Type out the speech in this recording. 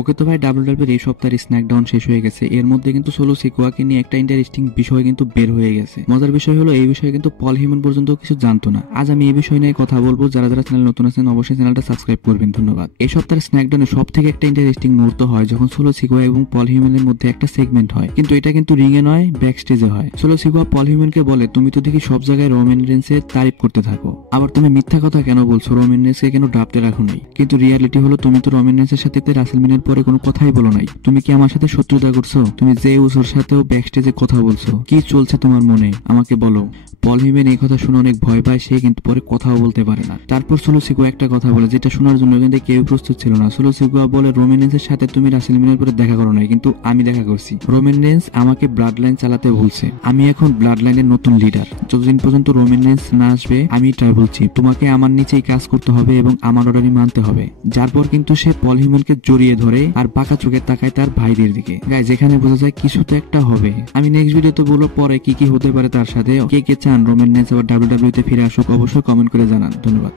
ওকে তো ভাই ডাব্লিউডাব্লিউই এই সপ্তাহের স্ম্যাকডাউন শেষ হয়ে গেছে, এর মধ্যে কিন্তু সোলো সিকোয়াকে নিয়ে একটা ইন্টারেস্টিং বিষয় কিন্তু বের হয়ে গেছে। মজার বিষয় হলো এই বিষয়ে কিন্তু পল হিউম্যান পর্যন্ত কিছু জানতো না। আজ আমি এই বিষয় নিয়ে কথা বলবো। যারা যারা চ্যানেল নতুন আছেন অবশ্যই চ্যানেলটা সাবস্ক্রাইব করবেন, ধন্যবাদ। এই সপ্তাহের স্ম্যাকডাউনে সব থেকে একটা ইন্টারেস্টিং মুহূর্ত হয় যখন সোলো সিকোয়া এবং পল হিউম্যানের মধ্যে একটা সেগমেন্ট হয়, কিন্তু এটা কিন্তু রিং এ নয়, ব্যাক স্টেজে হয়। সোলো সিকোয়া পল হিউম্যানকে বলে, তুমি তো দেখি সব জায়গায় রোমান রেন্সের তারিফ করতে থাকো, আবার তুমি মিথ্যা কথা কেন বলছো, রোমান রেন্সকে কেন ড্রাফটে রাখো নাই? কিন্তু রিয়ালিটি হলো তুমি তো রোমান রেন্সের সাথে রাসেলমেনিয়ার পরে কোনো কথাই বলো নাই। তুমি কি আমার সাথে শত্রুতা করছো? তুমি যে উসোর সাথেও ব্যাক স্টেজে কথা বলছো, কি চলছে তোমার মনে আমাকে বলো। পল হিউম্যান এই কথা শুনে অনেক ভয় পায়, সে কিন্তু পরে কথাও বলতে পারে না। তারপর সোলো সিকোয়া একটা কথা বলে যেটা শোনার জন্য কিন্তু কেউ প্রস্তুত ছিল না। সোলো সিকোয়া বলে, রোমান রেন্সের সাথে তুমি রাসেলমেনিয়ার পরে দেখা করো নাই, কিন্তু আমি দেখা করছি। রোমান রেন্স আমাকে ব্লাড লাইন চালাতে বলছে, আমি এখন ব্লাড লাইনের নতুন লিডার। যতদিন পর্যন্ত রোমান রেন্স না আসবে আমি এটাই বলছি, তোমাকে আমার নিচেই কাজ করতে হবে এবং আমার অর্ডারই মানতে হবে। যারপর কিন্তু সে পল হিউম্যানকে জড়িয়ে ধরে আর পাকা চোখে তাকায় তার ভাইদের দিকে। গাইস, যেখানে বোঝা যায় কিছু তো একটা হবে। আমি নেক্সট ভিডিওতে বলবো পরে কি কি হতে পারে তার সাথে। কে কে চান রোমান রেন্স আবার ডাব্লিউডাব্লিউই তে ফিরে আসুক অবশ্যই কমেন্ট করে জানান, ধন্যবাদ।